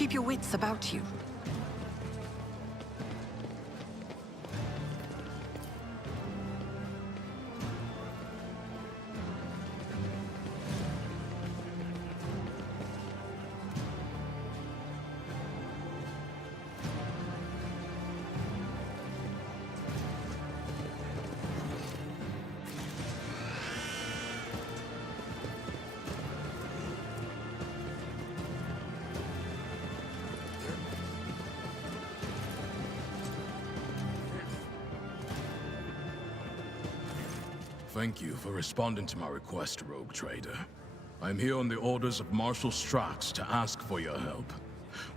Keep your wits about you. Thank you for responding to my request, Rogue Trader. I'm here on the orders of Marshal Strax to ask for your help.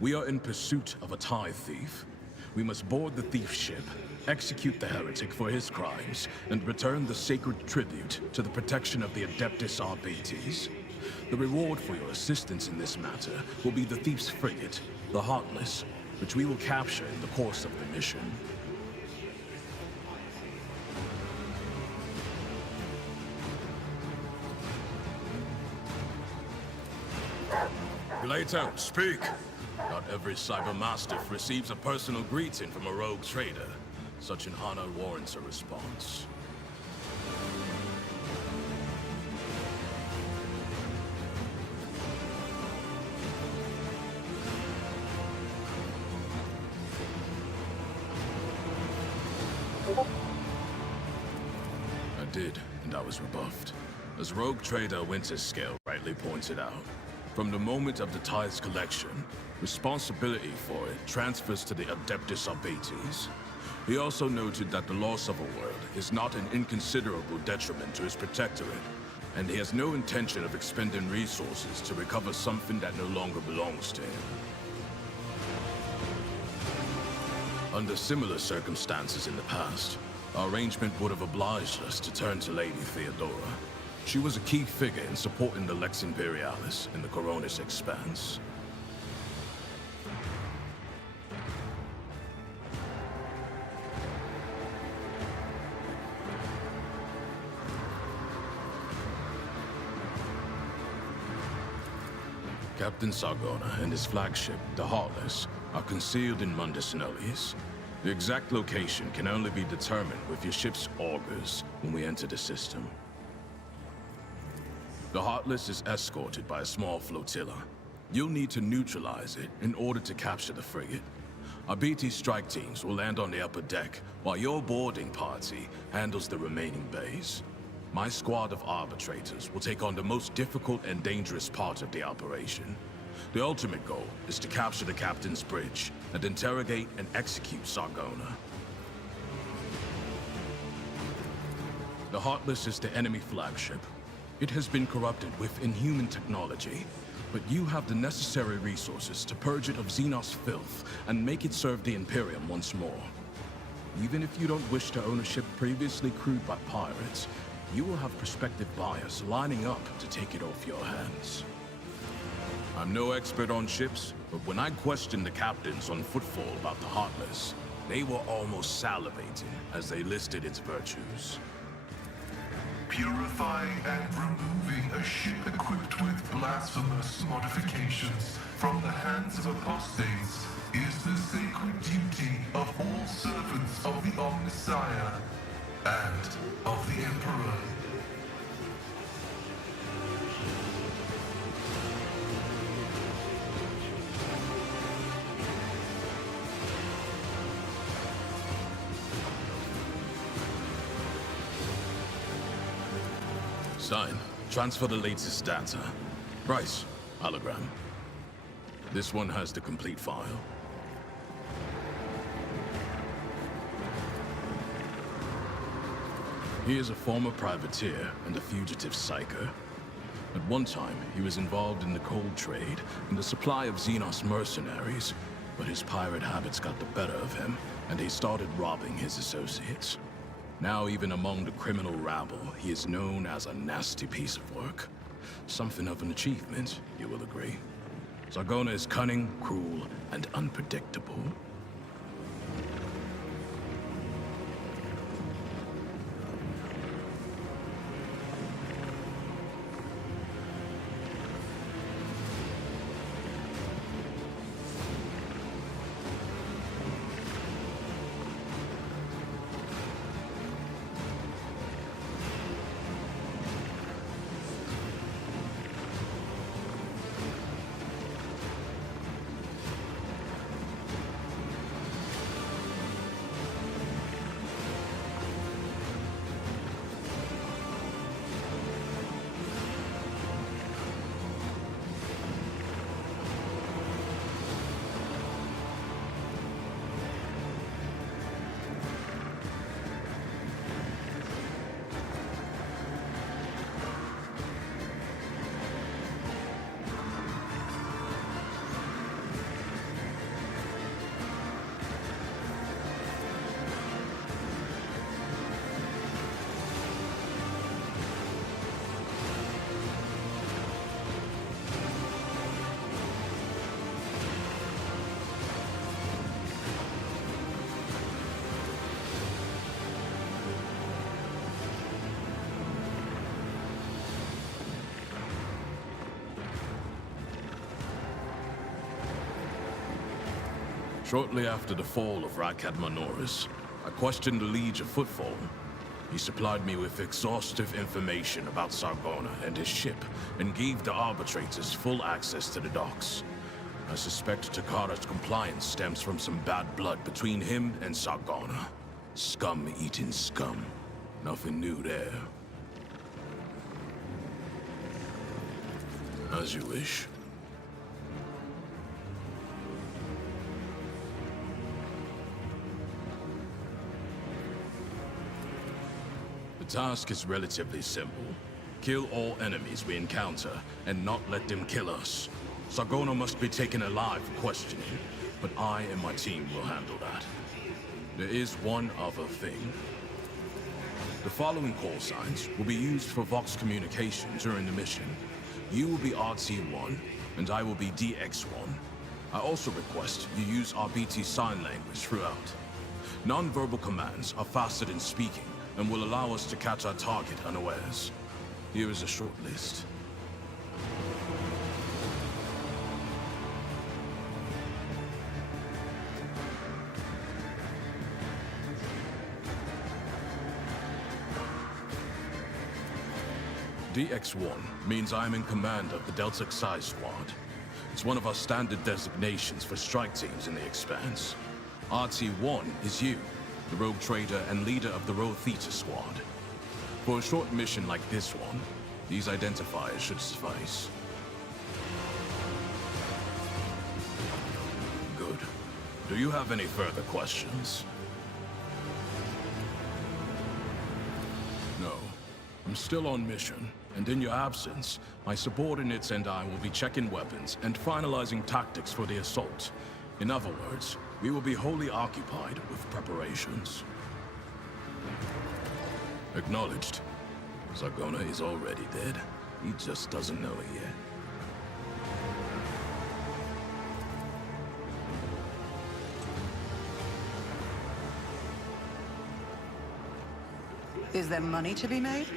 We are in pursuit of a tithe thief. We must board the thief's ship, execute the heretic for his crimes, and return the sacred tribute to the protection of the Adeptus Arbites. The reward for your assistance in this matter will be the thief's frigate, the Heartless, which we will capture in the course of the mission. Later, speak! Not every cybermastiff receives a personal greeting from a rogue trader. Such an honor warrants a response. I did, and I was rebuffed. As Rogue Trader Winterscale rightly pointed out, from the moment of the tithe's collection, responsibility for it transfers to the Adeptus Arbites. He also noted that the loss of a world is not an inconsiderable detriment to his protectorate, and he has no intention of expending resources to recover something that no longer belongs to him. Under similar circumstances in the past, our arrangement would have obliged us to turn to Lady Theodora. She was a key figure in supporting the Lex Imperialis in the Coronis Expanse. Captain Sargona and his flagship, the Heartless, are concealed in Mundus Nullius. The exact location can only be determined with your ship's augurs when we enter the system. The Heartless is escorted by a small flotilla. You'll need to neutralize it in order to capture the frigate. Our BT strike teams will land on the upper deck, while your boarding party handles the remaining bays. My squad of arbitrators will take on the most difficult and dangerous part of the operation. The ultimate goal is to capture the captain's bridge and interrogate and execute Sargona. The Heartless is the enemy flagship. It has been corrupted with inhuman technology, but you have the necessary resources to purge it of Xenos filth and make it serve the Imperium once more. Even if you don't wish to own a ship previously crewed by pirates, you will have prospective buyers lining up to take it off your hands. I'm no expert on ships, but when I questioned the captains on Footfall about the Heartless, they were almost salivating as they listed its virtues. Purifying and removing a ship equipped with blasphemous modifications from the hands of apostates is the sacred duty of all servants of the Omnissiah and of the Emperor. Sign. Transfer the latest data. Price. Hologram. This one has the complete file. He is a former privateer and a fugitive psyker. At one time, he was involved in the cold trade and the supply of Xenos mercenaries, but his pirate habits got the better of him, and he started robbing his associates. Now, even among the criminal rabble, he is known as a nasty piece of work. Something of an achievement, you will agree. Sargona is cunning, cruel, and unpredictable. Shortly after the fall of Rakad Manoris, I questioned the Liege of Footfall. He supplied me with exhaustive information about Sargona and his ship, and gave the arbitrators full access to the docks. I suspect Takara's compliance stems from some bad blood between him and Sargona. Scum eating scum. Nothing new there. As you wish. The task is relatively simple. Kill all enemies we encounter, and not let them kill us. Sargona must be taken alive for questioning, but I and my team will handle that. There is one other thing. The following call signs will be used for Vox communication during the mission. You will be RT1, and I will be DX1. I also request you use RBT sign language throughout. Non-verbal commands are faster than speaking, and will allow us to catch our target unawares. Here is a short list. DX1 means I am in command of the Delta Xi Squad. It's one of our standard designations for strike teams in the Expanse. RT1 is you, the rogue trader and leader of the Rho Theta Squad. For a short mission like this one, these identifiers should suffice. Good. Do you have any further questions? No. I'm still on mission, and in your absence, my subordinates and I will be checking weapons and finalizing tactics for the assault. In other words, we will be wholly occupied with preparations. Acknowledged. Sargona is already dead. He just doesn't know it yet. Is there money to be made?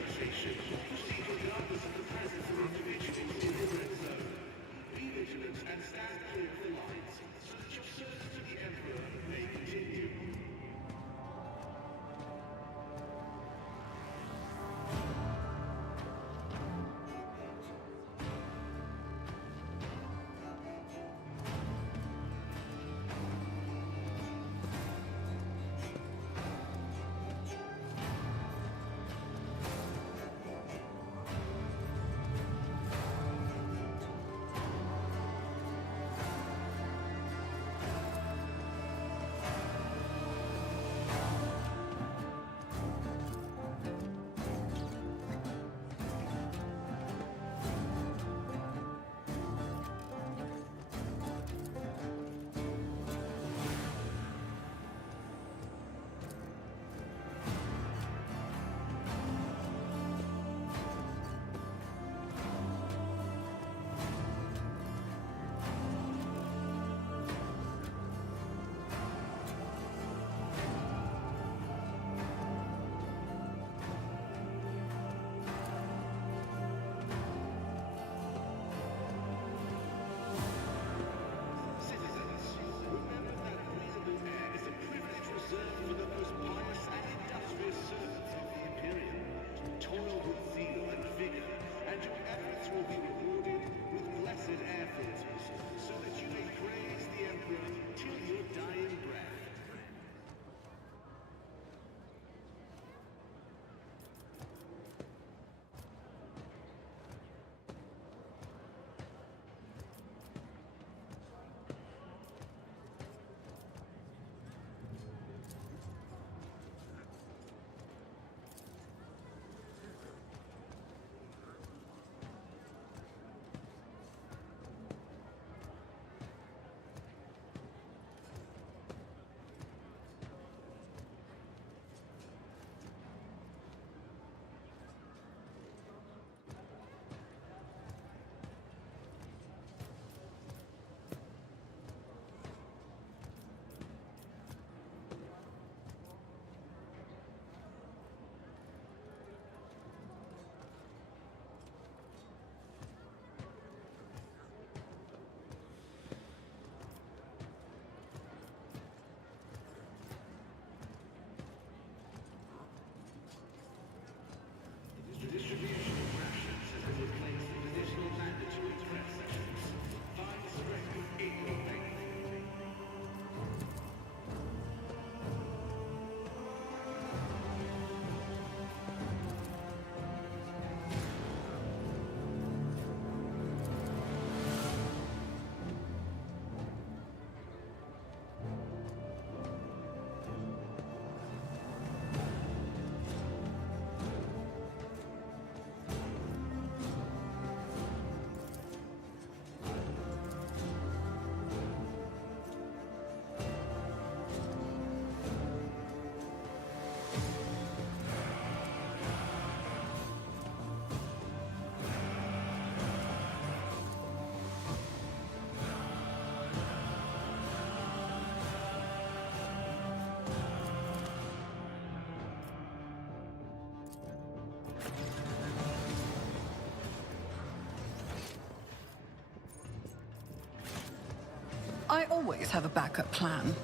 always have a backup plan.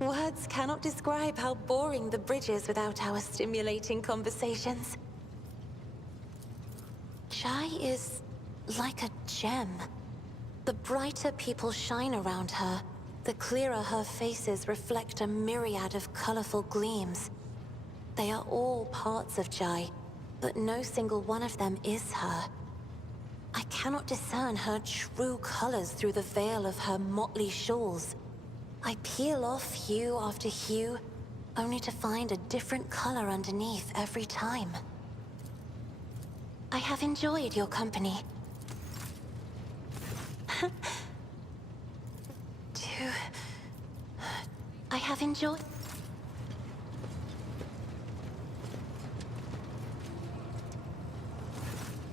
Words cannot describe how boring the bridge is without our stimulating conversations. Jai is like a gem. The brighter people shine around her, the clearer her faces reflect a myriad of colorful gleams. They are all parts of Jai, but no single one of them is her. I cannot discern her true colors through the veil of her motley shawls. I peel off hue after hue, only to find a different color underneath every time. I have enjoyed your company. I have enjoyed...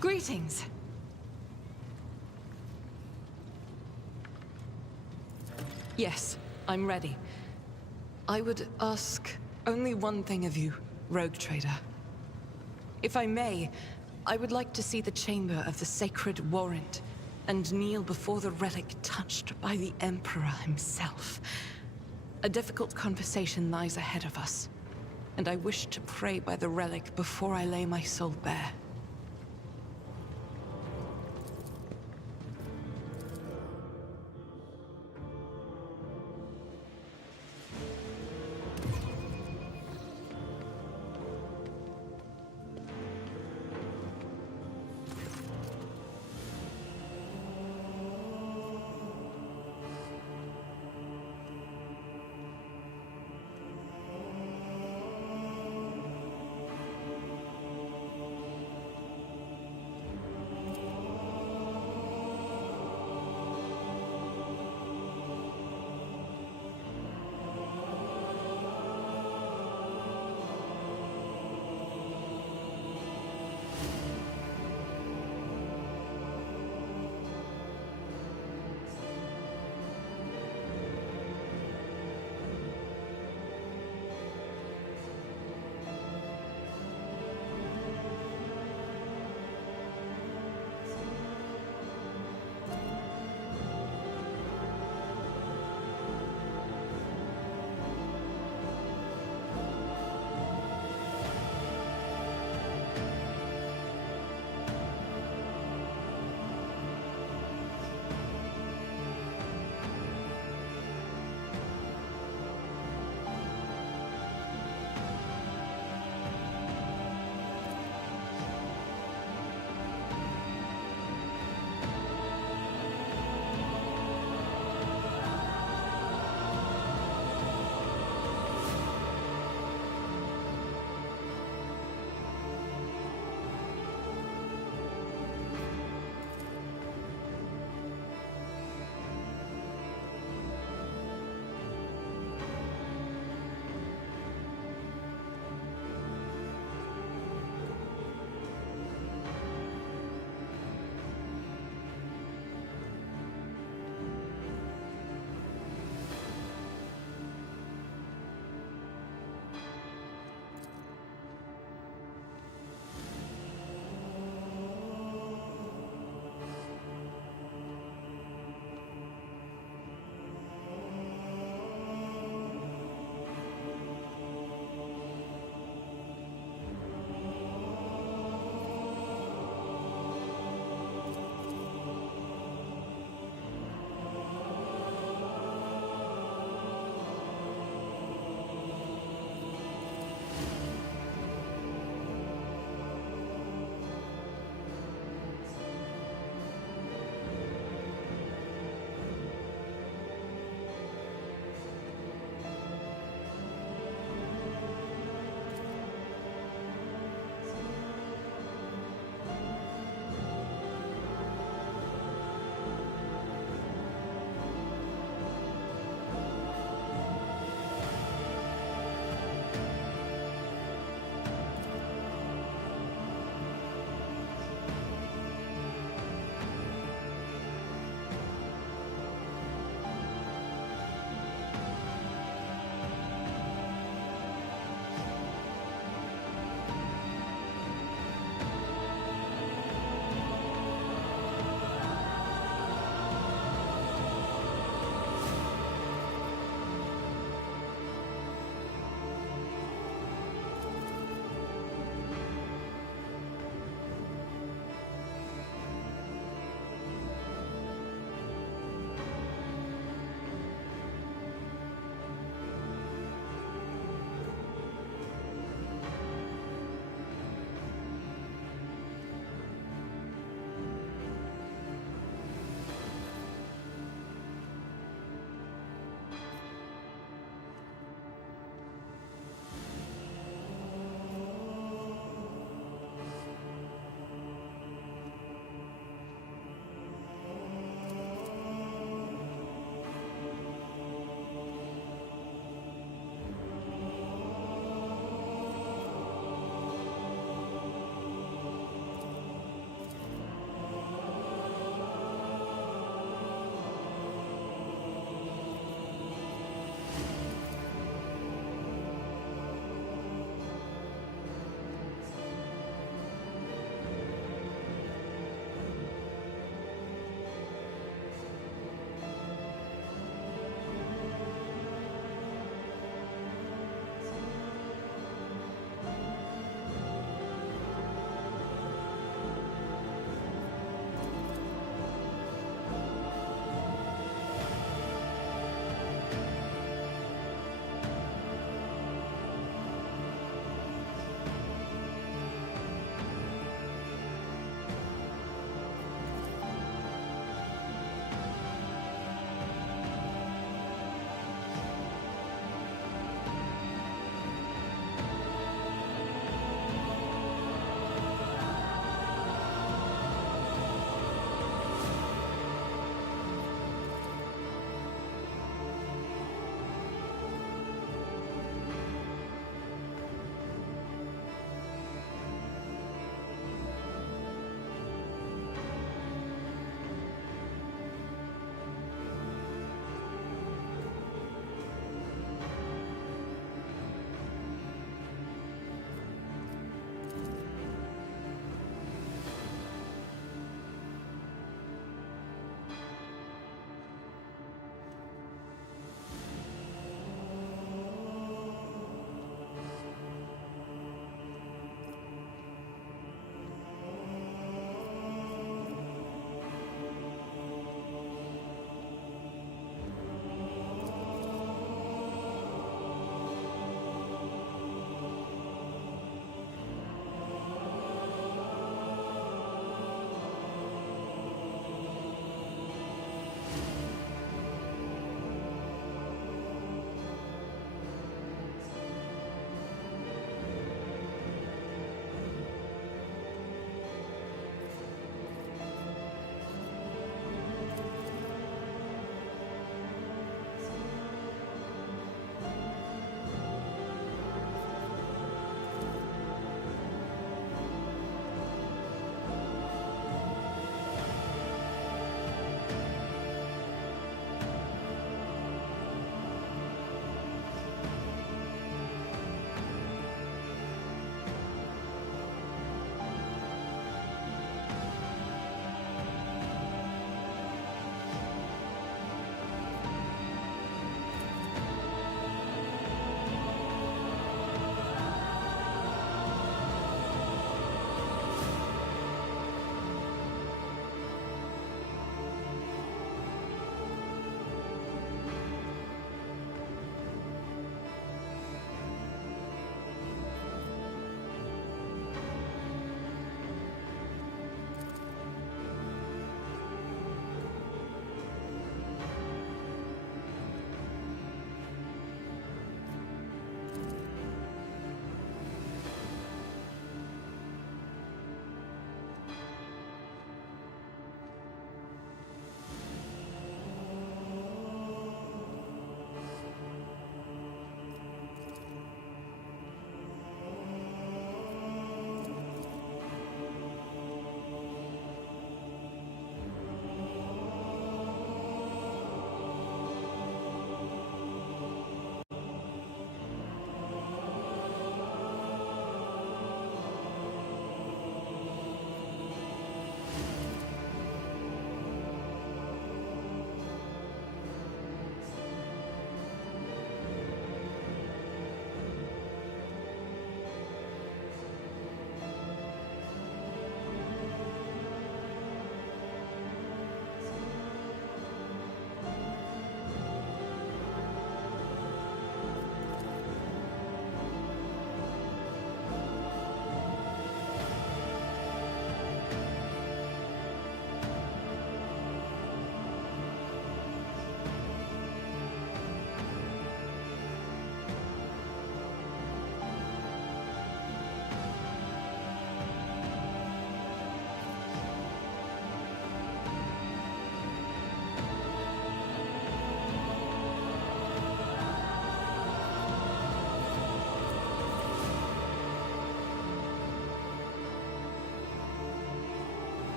Greetings. Yes, I'm ready. I would ask only one thing of you, Rogue Trader. If I may, I would like to see the chamber of the Sacred Warrant and kneel before the relic touched by the Emperor himself. A difficult conversation lies ahead of us, and I wish to pray by the relic before I lay my soul bare.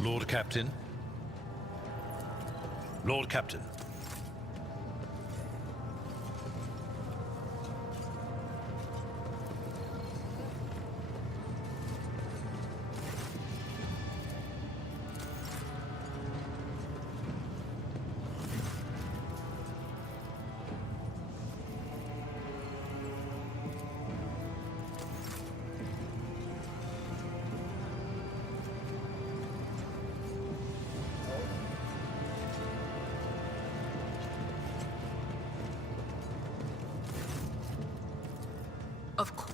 Lord Captain. Lord Captain. Of course.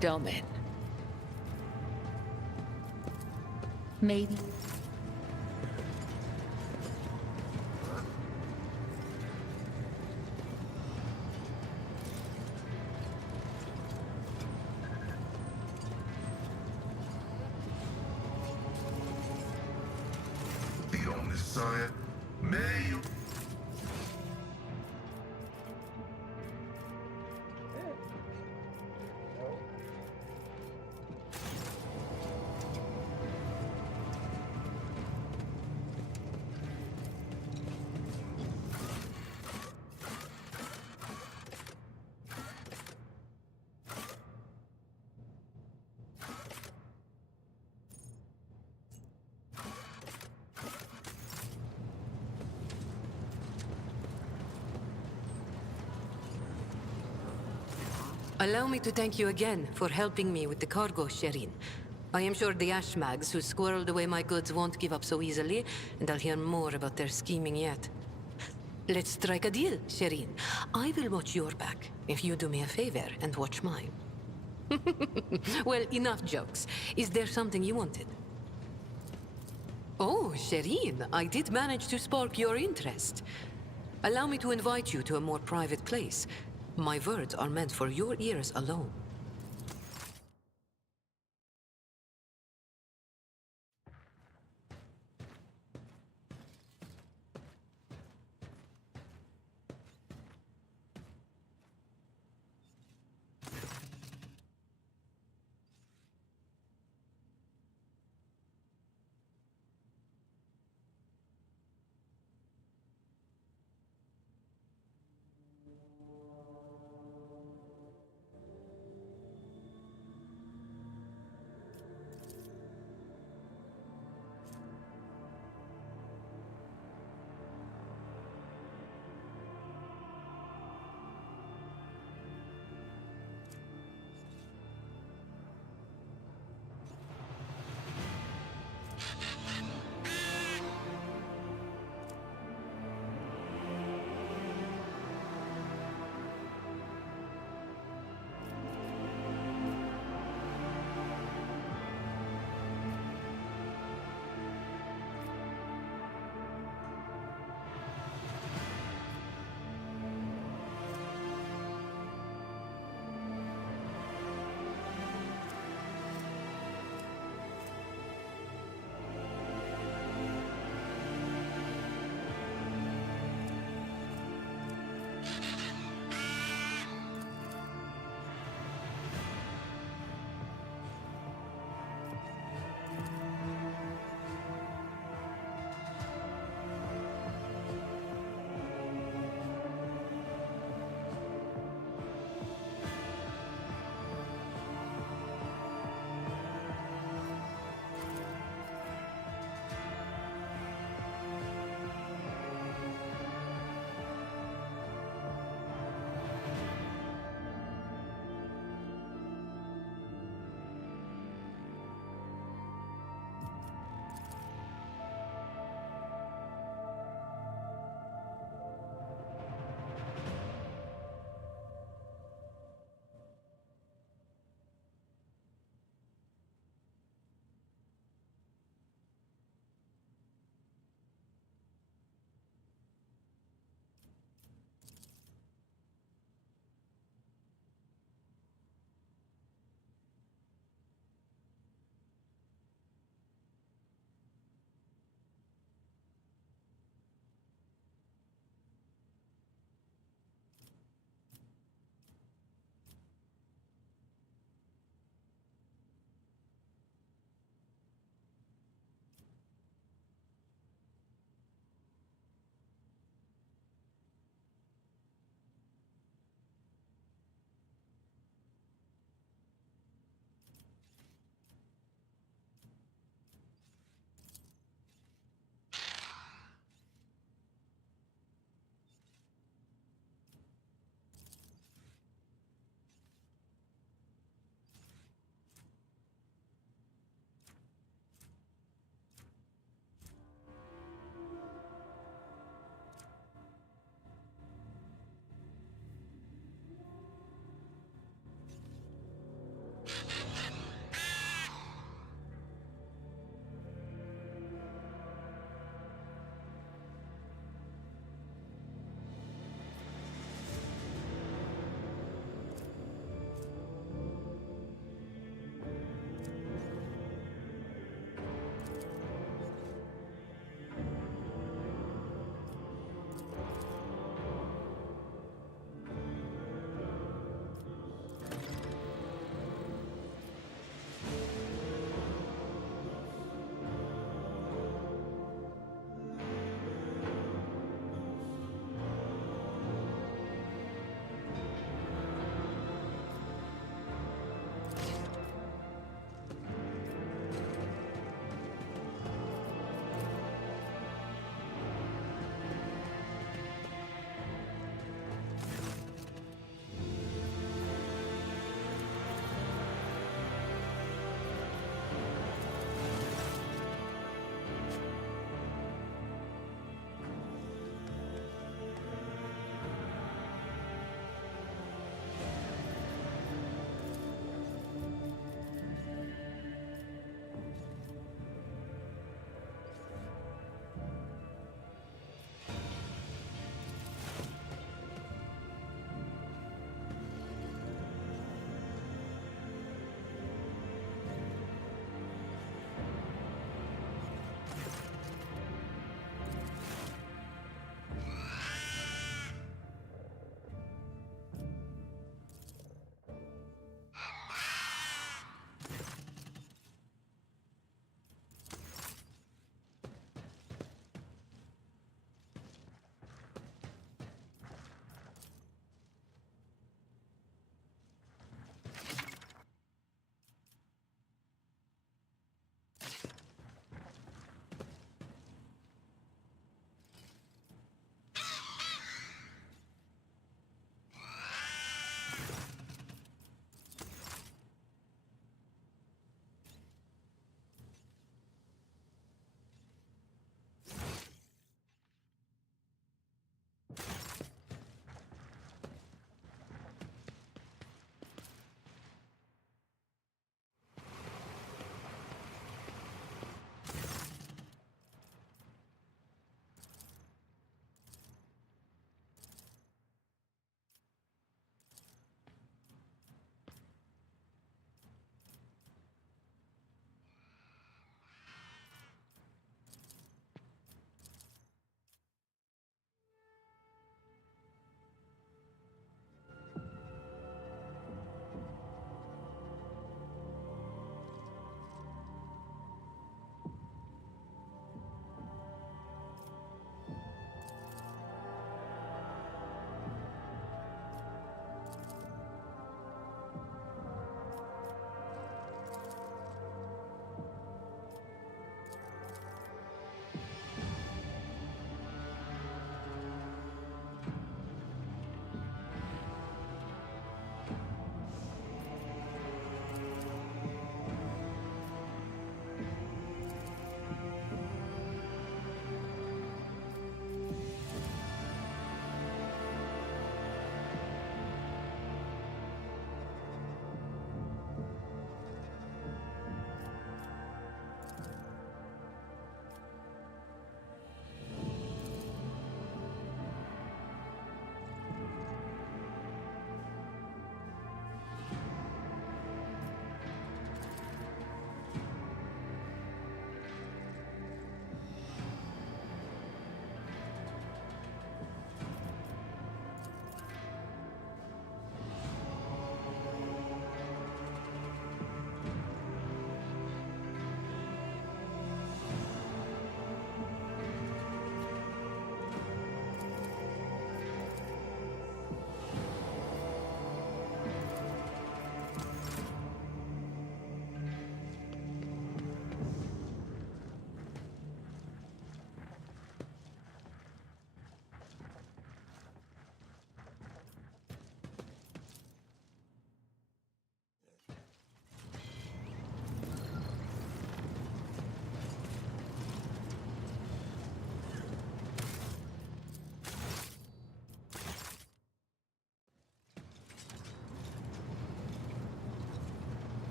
Domin. Maybe. The Omnissiah, may you... Allow me to thank you again for helping me with the cargo, Sherin. I am sure the Ashmags who squirreled away my goods won't give up so easily, and I'll hear more about their scheming yet. Let's strike a deal, Sherin. I will watch your back, if you do me a favor and watch mine. Well, enough jokes. Is there something you wanted? Oh, Sherin, I did manage to spark your interest. Allow me to invite you to a more private place. My words are meant for your ears alone.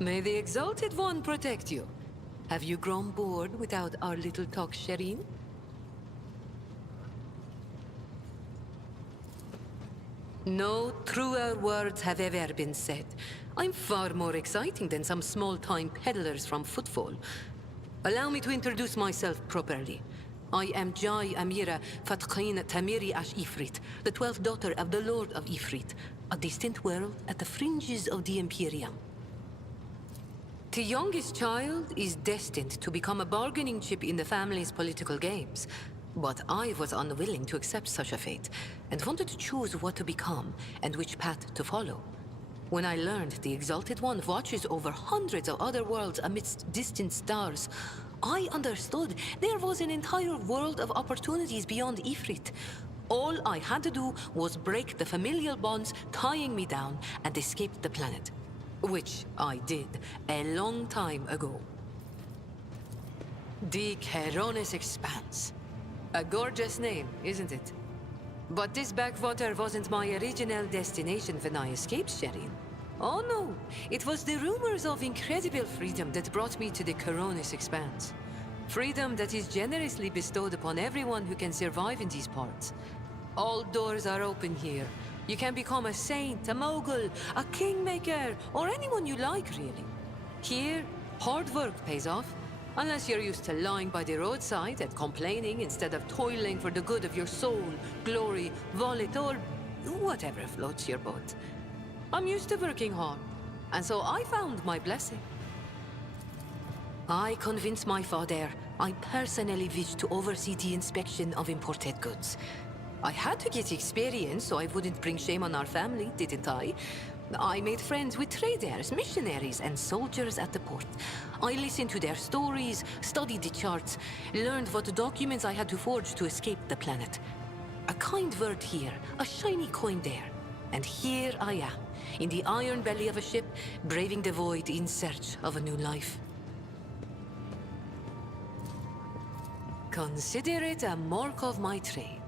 May the Exalted One protect you. Have you grown bored without our little talk, Shireen? No truer words have ever been said. I'm far more exciting than some small-time peddlers from Footfall. Allow me to introduce myself properly. I am Jai Amira Fatqin Tamiri Ash Ifrit, the 12th daughter of the Lord of Ifrit, a distant world at the fringes of the Imperium. The youngest child is destined to become a bargaining chip in the family's political games. But I was unwilling to accept such a fate, and wanted to choose what to become and which path to follow. When I learned the Exalted One watches over hundreds of other worlds amidst distant stars, I understood there was an entire world of opportunities beyond Ifrit. All I had to do was break the familial bonds tying me down and escape the planet. Which I did a long time ago. The Keronis Expanse. A gorgeous name, isn't it? But this backwater wasn't my original destination when I escaped, Shireen. Oh no, it was the rumors of incredible freedom that brought me to the Keronis Expanse. Freedom that is generously bestowed upon everyone who can survive in these parts. All doors are open here. You can become a saint, a mogul, a kingmaker, or anyone you like, really. Here, hard work pays off. Unless you're used to lying by the roadside and complaining instead of toiling for the good of your soul, glory, wallet, or whatever floats your boat. I'm used to working hard, and so I found my blessing. I convinced my father I personally wished to oversee the inspection of imported goods. I had to get experience so I wouldn't bring shame on our family, didn't I? I made friends with traders, missionaries, and soldiers at the port. I listened to their stories, studied the charts, learned what documents I had to forge to escape the planet. A kind word here, a shiny coin there. And here I am, in the iron belly of a ship, braving the void in search of a new life. Consider it a mark of my trade.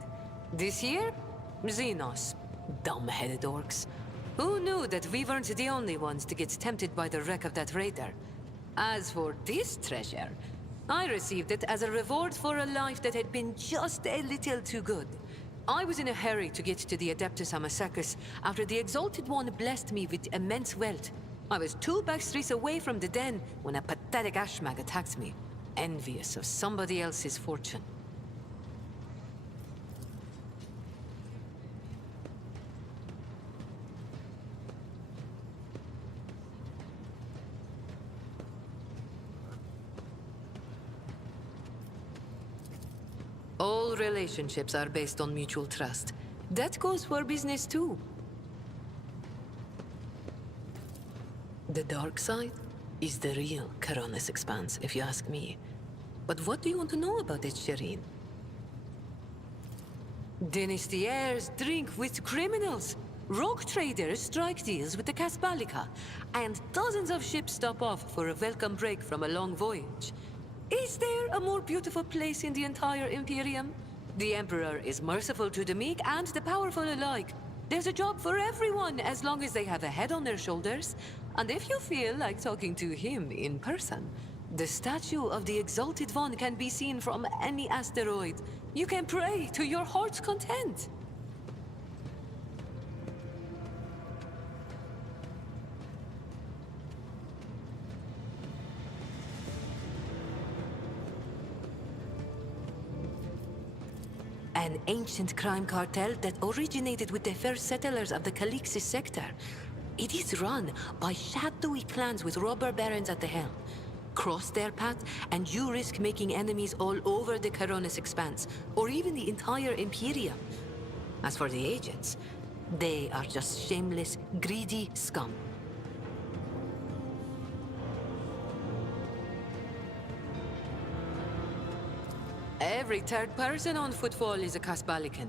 This here, Xenos, dumb-headed orcs. Who knew that we weren't the only ones to get tempted by the wreck of that raider? As for this treasure, I received it as a reward for a life that had been just a little too good. I was in a hurry to get to the Adeptus Amasacus after the Exalted One blessed me with immense wealth. I was 2 backstreets away from the den when a pathetic ashmag attacked me, envious of somebody else's fortune. All relationships are based on mutual trust. That goes for business too. The dark side is the real Keronis Expanse, if you ask me. But what do you want to know about it, Shireen? Dynasty heirs drink with criminals. Rogue traders strike deals with the Kasbalika. And dozens of ships stop off for a welcome break from a long voyage. Is there a more beautiful place in the entire Imperium? The Emperor is merciful to the meek and the powerful alike. There's a job for everyone as long as they have a head on their shoulders. And if you feel like talking to him in person, the statue of the Exalted One can be seen from any asteroid. You can pray to your heart's content. An ancient crime cartel that originated with the first settlers of the Calixis sector. It is run by shadowy clans with robber barons at the helm. Cross their path, and you risk making enemies all over the Keronis Expanse, or even the entire Imperium. As for the agents, they are just shameless, greedy scum. Every third person on Footfall is a Kasbalikan.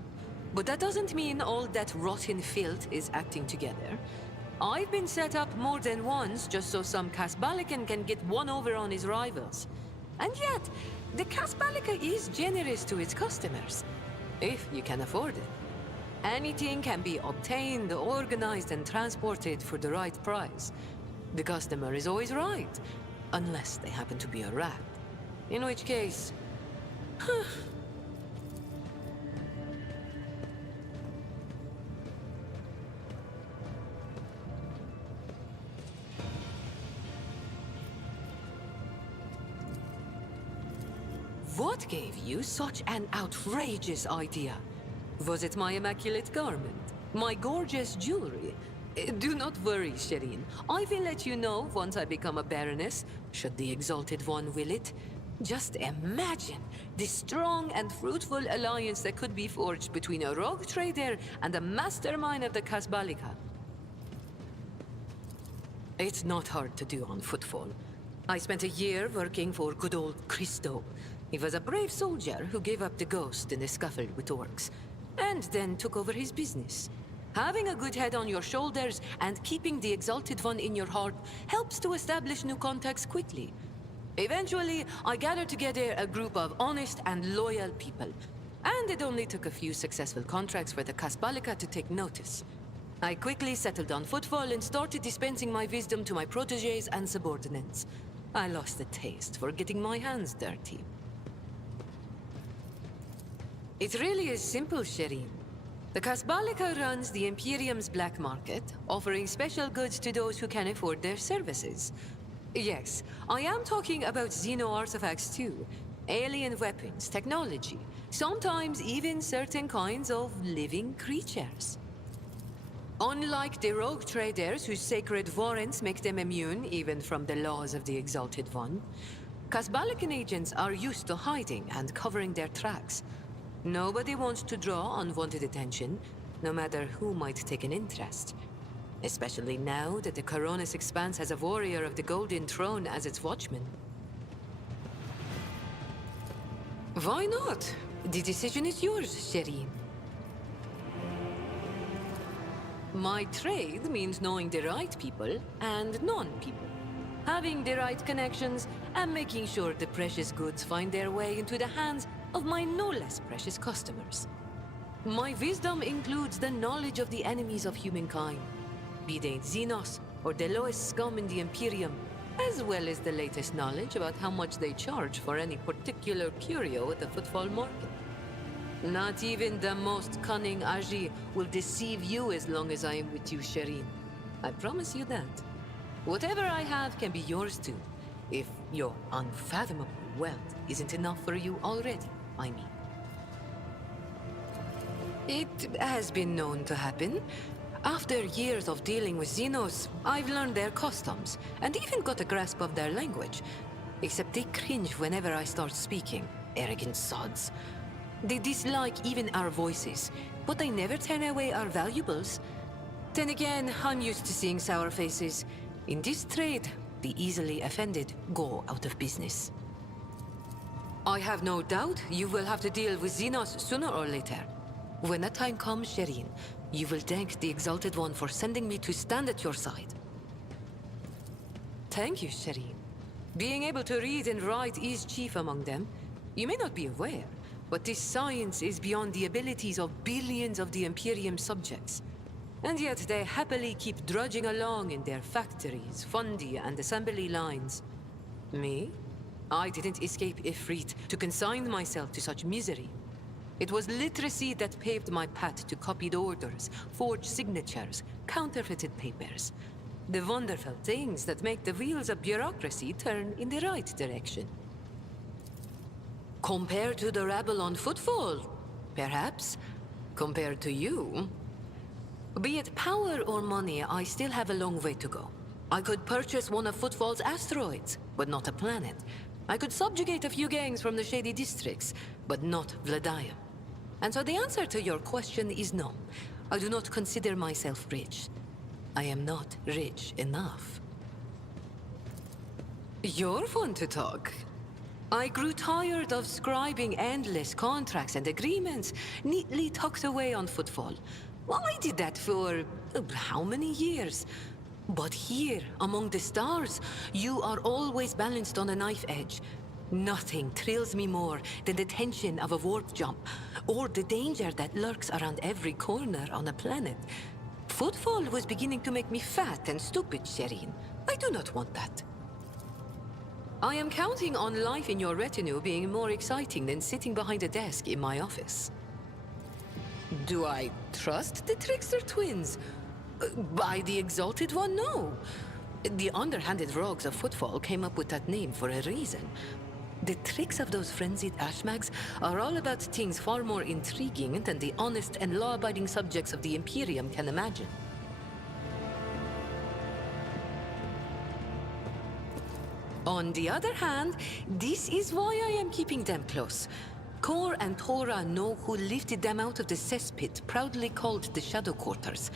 But that doesn't mean all that rotten filth is acting together. I've been set up more than once just so some Kasbalikan can get one over on his rivals. And yet, the Kasbalika is generous to its customers, if you can afford it. Anything can be obtained, organized, and transported for the right price. The customer is always right, unless they happen to be a rat. In which case... What gave you such an outrageous idea? Was it my immaculate garment? My gorgeous jewelry? Do not worry, Shireen. I will let you know once I become a baroness, should the Exalted One will it. Just imagine the strong and fruitful alliance that could be forged between a rogue trader and the mastermind of the Kasbalika. It's not hard to do on footfall. I spent a year working for good old Christo. He was a brave soldier who gave up the ghost in the scuffle with orcs, and then took over his business. Having a good head on your shoulders and keeping the Exalted One in your heart helps to establish new contacts quickly. Eventually, I gathered together a group of honest and loyal people, and it only took a few successful contracts for the Kasbalika to take notice. I quickly settled on footfall and started dispensing my wisdom to my protégés and subordinates. I lost the taste for getting my hands dirty. It really is simple, Shireen. The Kasbalika runs the Imperium's black market, offering special goods to those who can afford their services. Yes, I am talking about Xeno artifacts too. Alien weapons, technology, sometimes even certain kinds of living creatures. Unlike the rogue traders whose sacred warrants make them immune even from the laws of the Exalted One, Kasbalikan agents are used to hiding and covering their tracks. Nobody wants to draw unwanted attention, no matter who might take an interest. Especially now that the Coronis Expanse has a warrior of the Golden Throne as its watchman. Why not? The decision is yours, Shireen. My trade means knowing the right people and non-people. Having the right connections and making sure the precious goods find their way into the hands of my no less precious customers. My wisdom includes the knowledge of the enemies of humankind, be they Xenos or the lowest scum in the Imperium, as well as the latest knowledge about how much they charge for any particular curio at the footfall market. Not even the most cunning Aji will deceive you as long as I am with you, Shireen. I promise you that. Whatever I have can be yours too, if your unfathomable wealth isn't enough for you already, I mean. It has been known to happen. After years of dealing with Xenos, I've learned their customs, and even got a grasp of their language. Except they cringe whenever I start speaking, arrogant sods. They dislike even our voices, but they never turn away our valuables. Then again, I'm used to seeing sour faces. In this trade, the easily offended go out of business. I have no doubt you will have to deal with Xenos sooner or later. When that time comes, Shireen, you will thank the Exalted One for sending me to stand at your side. Thank you, Shireen. Being able to read and write is chief among them. You may not be aware, but this science is beyond the abilities of billions of the Imperium subjects. And yet they happily keep drudging along in their factories, fungi, and assembly lines. Me? I didn't escape Ifrit to consign myself to such misery. It was literacy that paved my path to copied orders, forged signatures, counterfeited papers. The wonderful things that make the wheels of bureaucracy turn in the right direction. Compared to the rabble on footfall, perhaps. Compared to you. Be it power or money, I still have a long way to go. I could purchase one of Footfall's asteroids, but not a planet. I could subjugate a few gangs from the shady districts, but not Vladium. And so the answer to your question is no. I do not consider myself rich. I am not rich enough. You're fun to talk. I grew tired of scribing endless contracts and agreements neatly tucked away on Footfall. Well, I did that for how many years? But here, among the stars, you are always balanced on a knife edge. Nothing thrills me more than the tension of a warp jump, or the danger that lurks around every corner on a planet. Footfall was beginning to make me fat and stupid, Shireen. I do not want that. I am counting on life in your retinue being more exciting than sitting behind a desk in my office. Do I trust the trickster twins? By the Exalted One, no. The underhanded rogues of Footfall came up with that name for a reason. The tricks of those frenzied ashmags are all about things far more intriguing than the honest and law-abiding subjects of the Imperium can imagine. On the other hand, this is why I am keeping them close. Kor and Tora know who lifted them out of the cesspit proudly called the Shadow Quarters,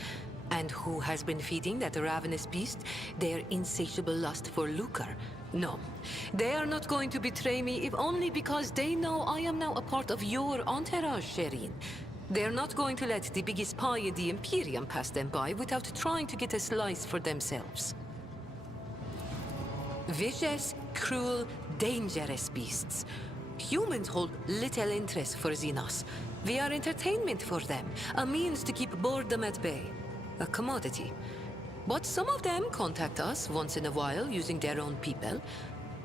and who has been feeding that ravenous beast their insatiable lust for lucre. No, they are not going to betray me if only because they know I am now a part of your entourage, Shireen. They're not going to let the biggest pie in the Imperium pass them by without trying to get a slice for themselves. Vicious, cruel, dangerous beasts. Humans hold little interest for Xenos. We are entertainment for them, a means to keep boredom at bay. A commodity. But some of them contact us once in a while using their own people.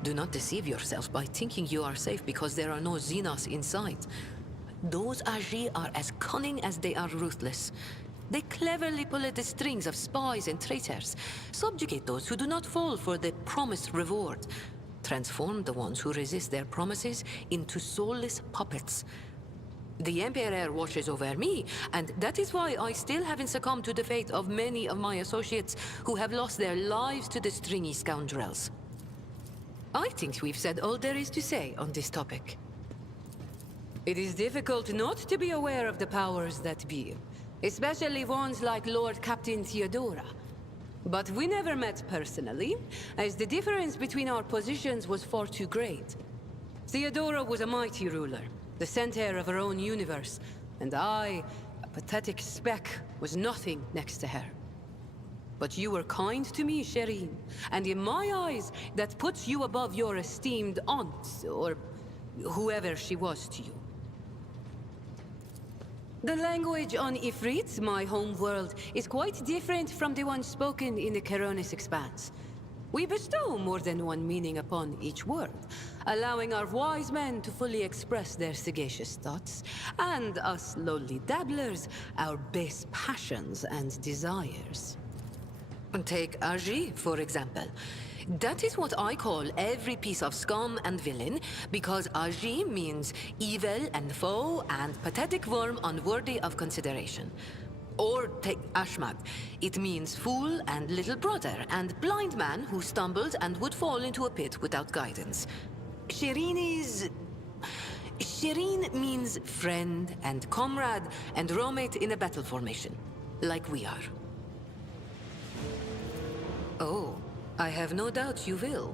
Do not deceive yourself by thinking you are safe because there are no Xenos inside. Those Agi are as cunning as they are ruthless. They cleverly pull at the strings of spies and traitors, subjugate those who do not fall for the promised reward, transform the ones who resist their promises into soulless puppets. The Emperor watches over me, and that is why I still haven't succumbed to the fate of many of my associates who have lost their lives to the stringy scoundrels. I think we've said all there is to say on this topic. It is difficult not to be aware of the powers that be, especially ones like Lord Captain Theodora. But we never met personally, as the difference between our positions was far too great. Theodora was a mighty ruler, the center of her own universe, and I, a pathetic speck, was nothing next to her. But you were kind to me, Shireen, and in my eyes, that puts you above your esteemed aunt, or whoever she was to you. The language on Ifrit, my home world, is quite different from the one spoken in the Keronis Expanse. We bestow more than one meaning upon each word, allowing our wise men to fully express their sagacious thoughts, and us lowly dabblers, our base passions and desires. Take Agi, for example. That is what I call every piece of scum and villain, because Agi means evil and foe and pathetic worm unworthy of consideration. Or take Ashmag. It means fool and little brother and blind man who stumbled and would fall into a pit without guidance. Shireen means friend and comrade and roommate in a battle formation, like we are. Oh, I have no doubt you will.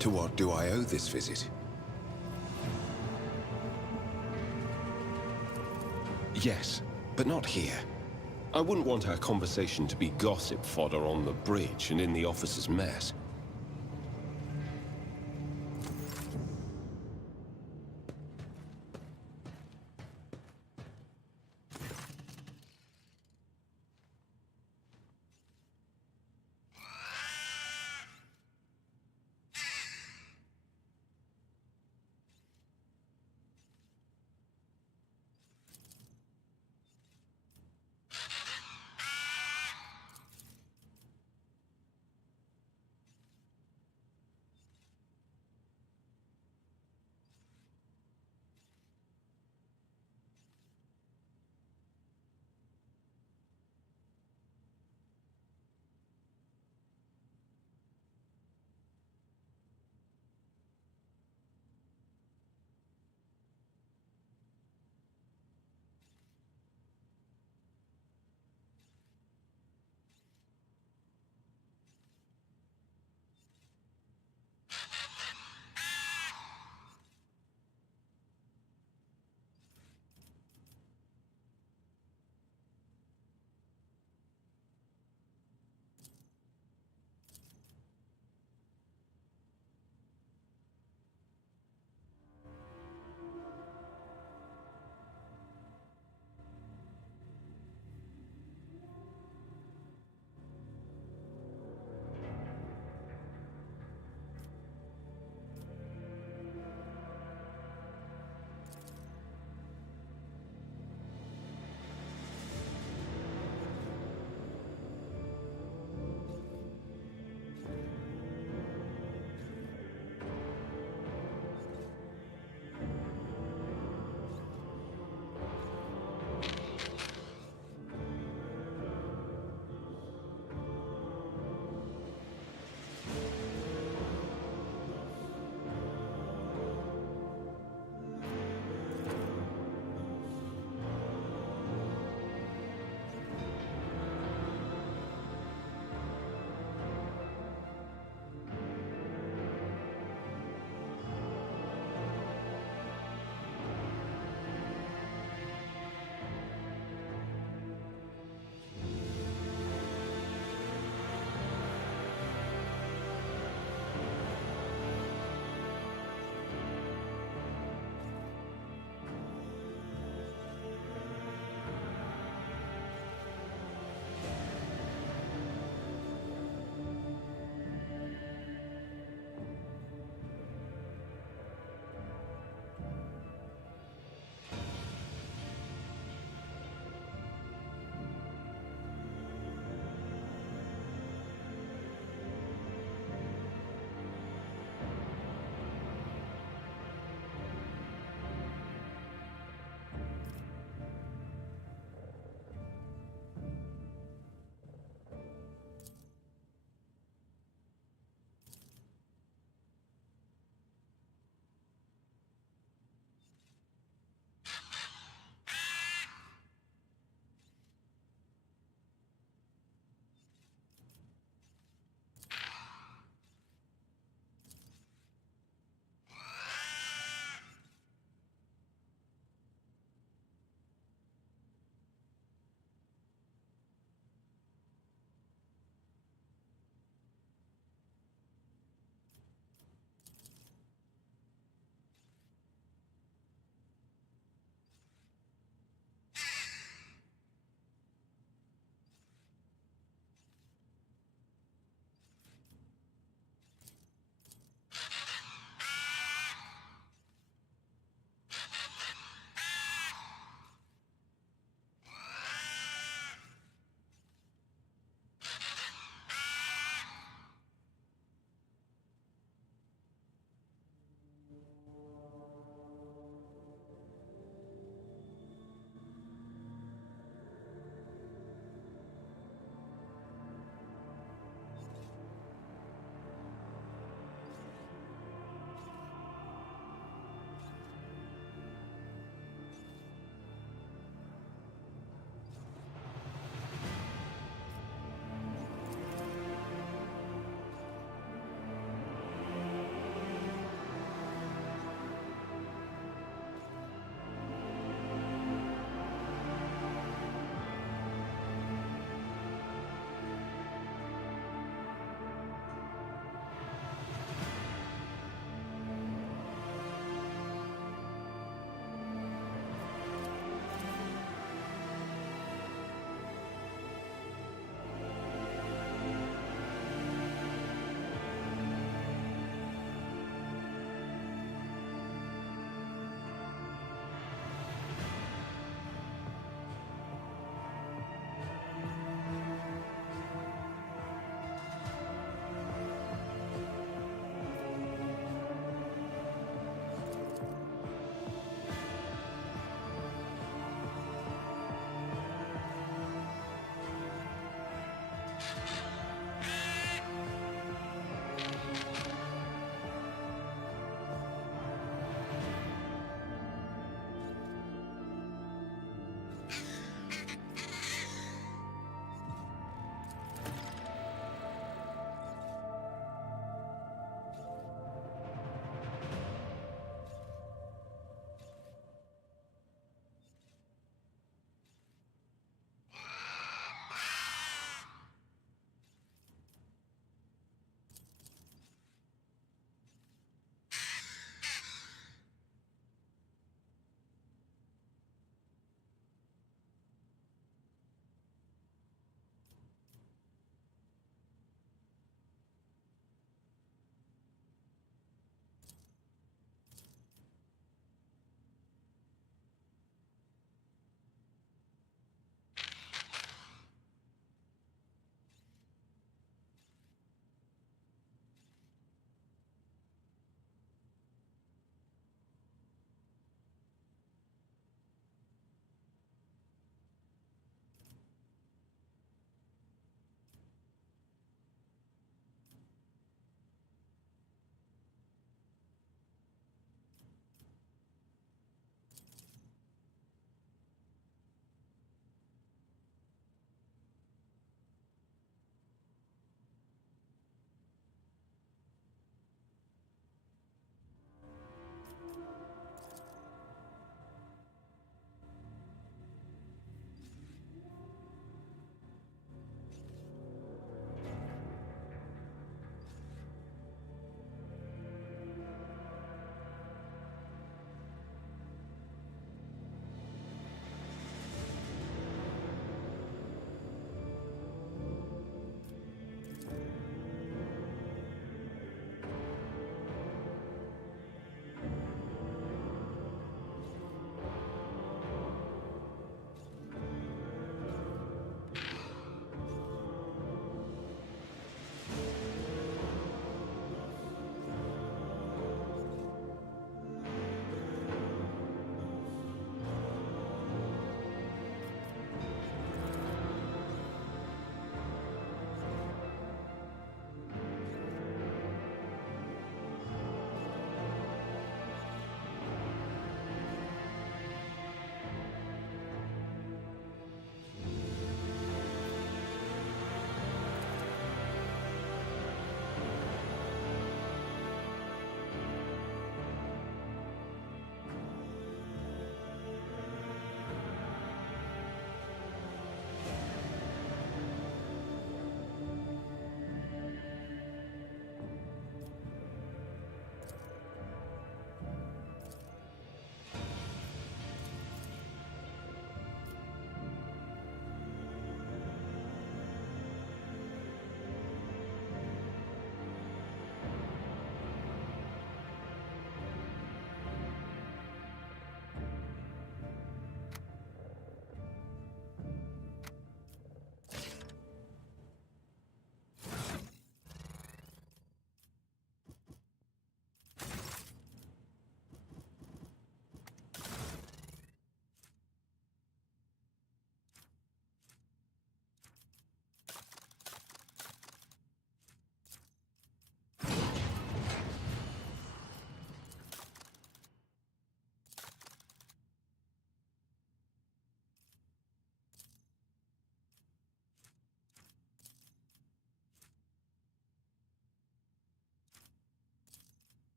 To what do I owe this visit? Yes, but not here. I wouldn't want our conversation to be gossip fodder on the bridge and in the officers' mess.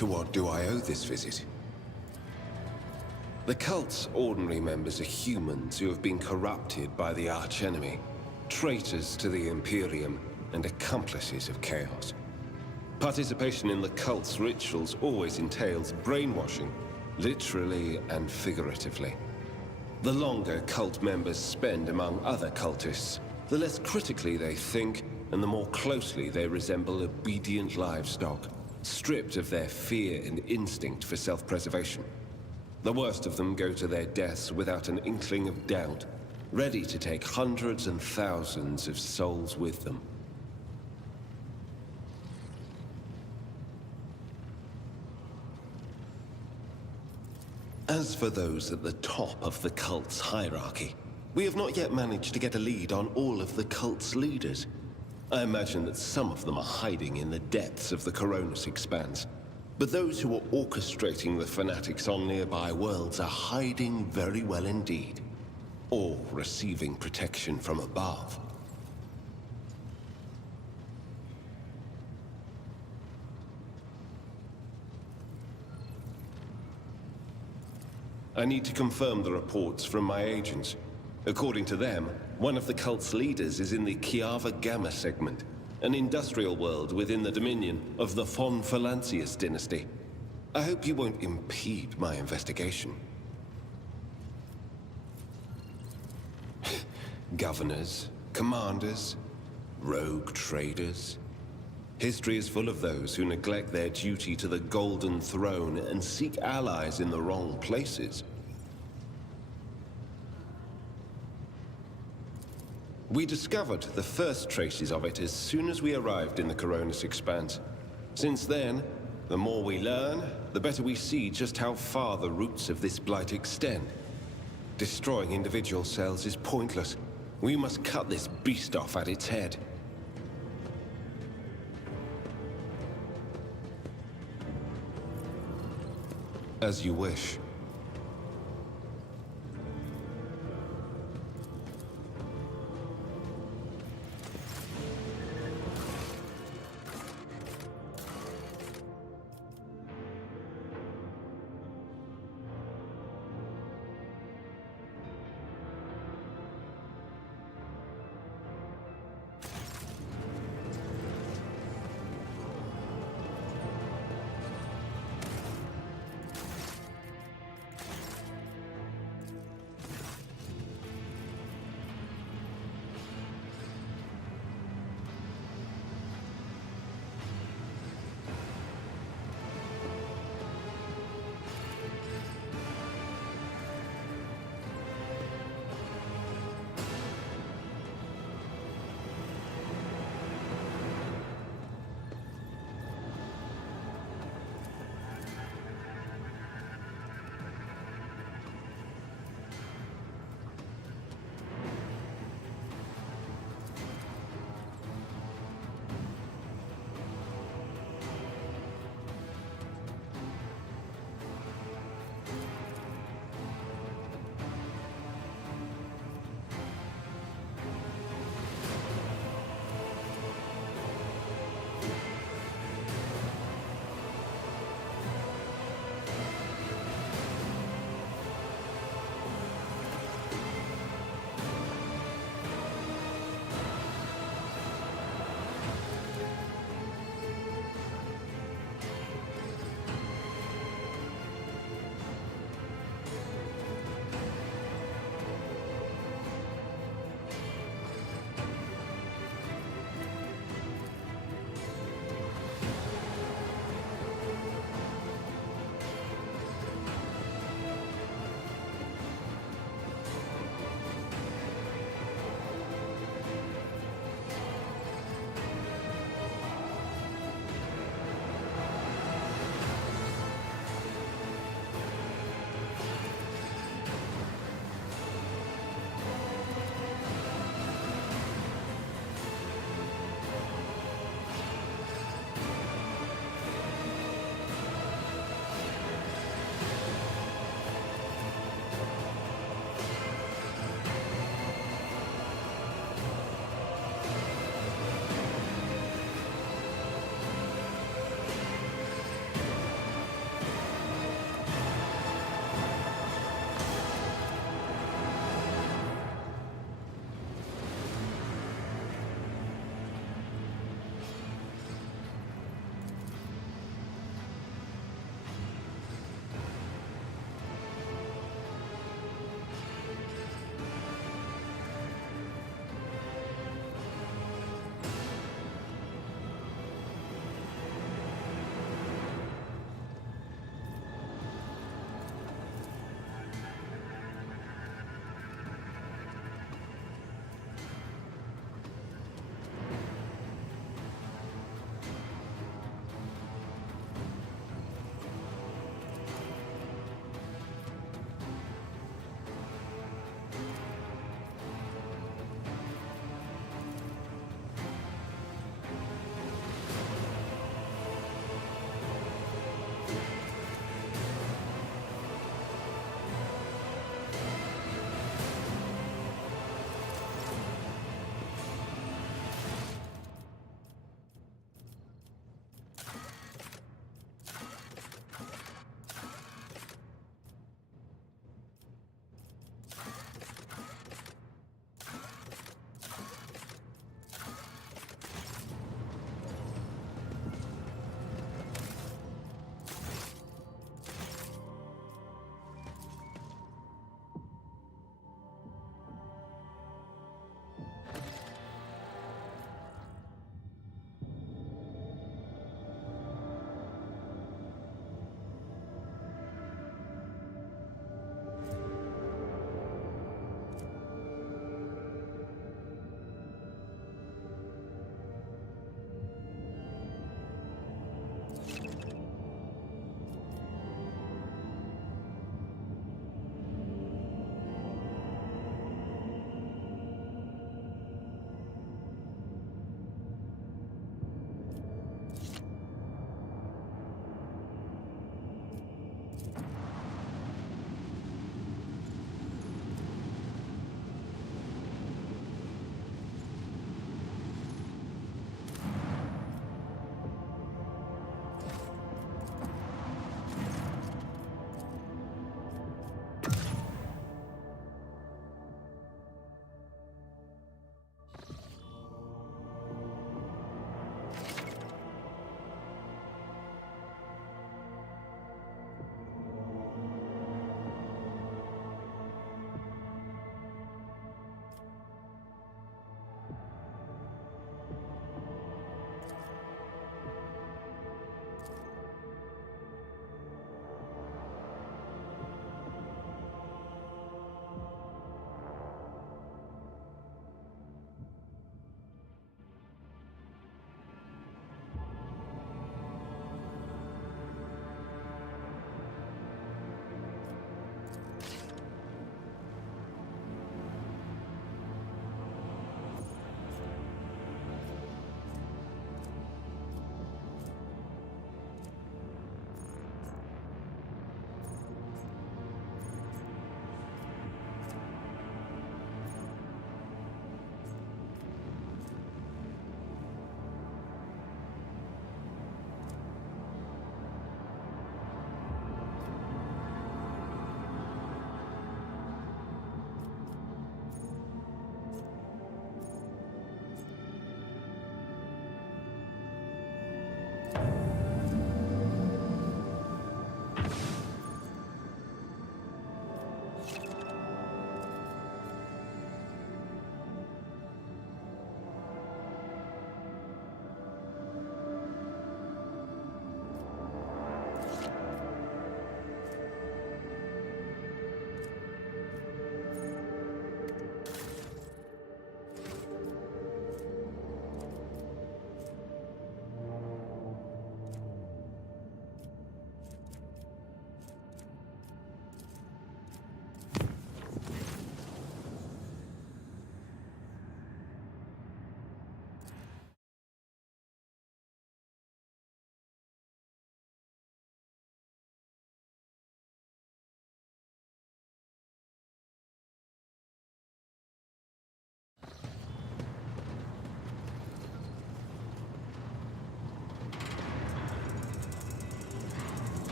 To what do I owe this visit? The cult's ordinary members are humans who have been corrupted by the archenemy, traitors to the Imperium, and accomplices of chaos. Participation in the cult's rituals always entails brainwashing, literally and figuratively. The longer cult members spend among other cultists, the less critically they think, and the more closely they resemble obedient livestock, stripped of their fear and instinct for self-preservation. The worst of them go to their deaths without an inkling of doubt, ready to take hundreds and thousands of souls with them. As for those at the top of the cult's hierarchy, we have not yet managed to get a lead on all of the cult's leaders. I imagine that some of them are hiding in the depths of the Coronis Expanse. But those who are orchestrating the fanatics on nearby worlds are hiding very well indeed. Or receiving protection from above. I need to confirm the reports from my agents. According to them, one of the cult's leaders is in the Kiava Gamma segment, an industrial world within the dominion of the Von Valancius dynasty. I hope you won't impede my investigation. Governors, commanders, rogue traders. History is full of those who neglect their duty to the Golden Throne and seek allies in the wrong places. We discovered the first traces of it as soon as we arrived in the Coronis Expanse. Since then, the more we learn, the better we see just how far the roots of this blight extend. Destroying individual cells is pointless. We must cut this beast off at its head. As you wish.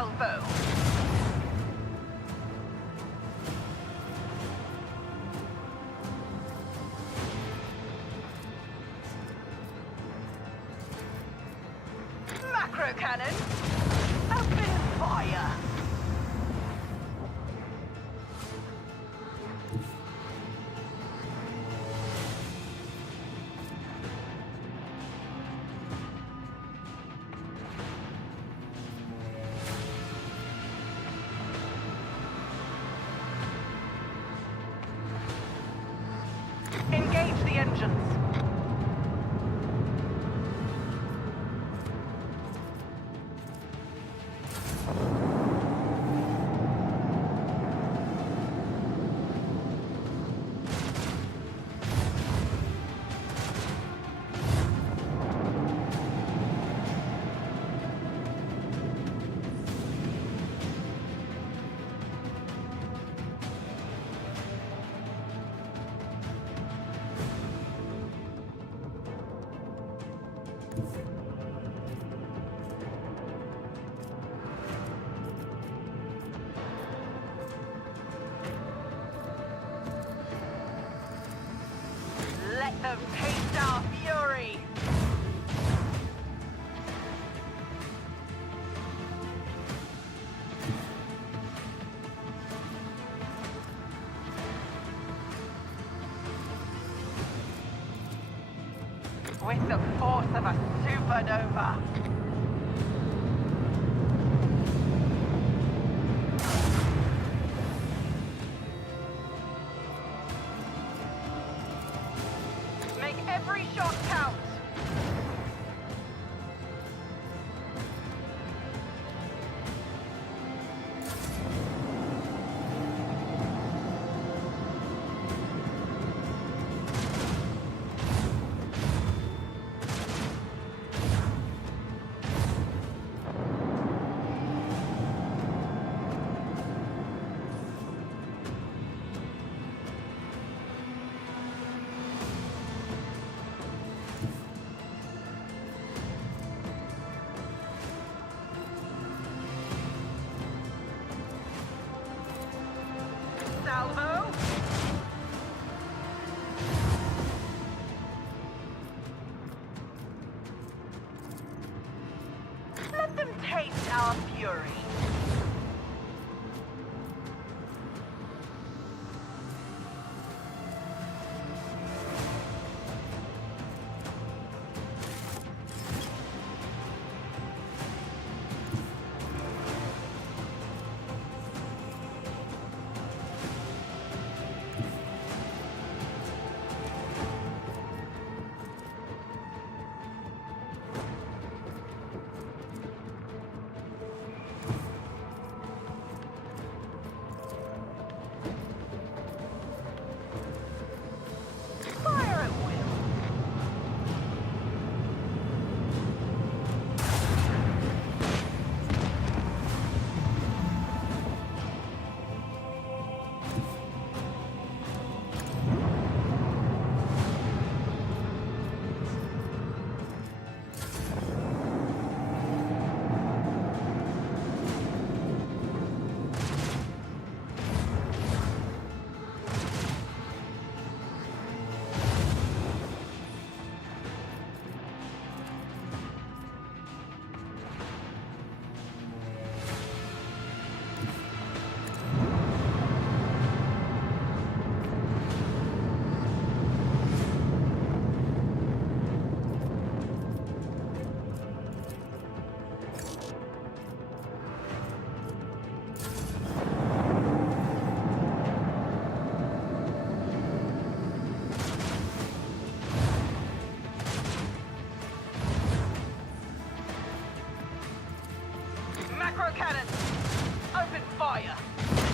Salvo! Macro cannon! Open fire! Engage the engines. Let them taste our fury! With the force of a supernova! Make every shot count! Salvo! Let them taste our fury! Fire at will! Macro cannon! Open fire!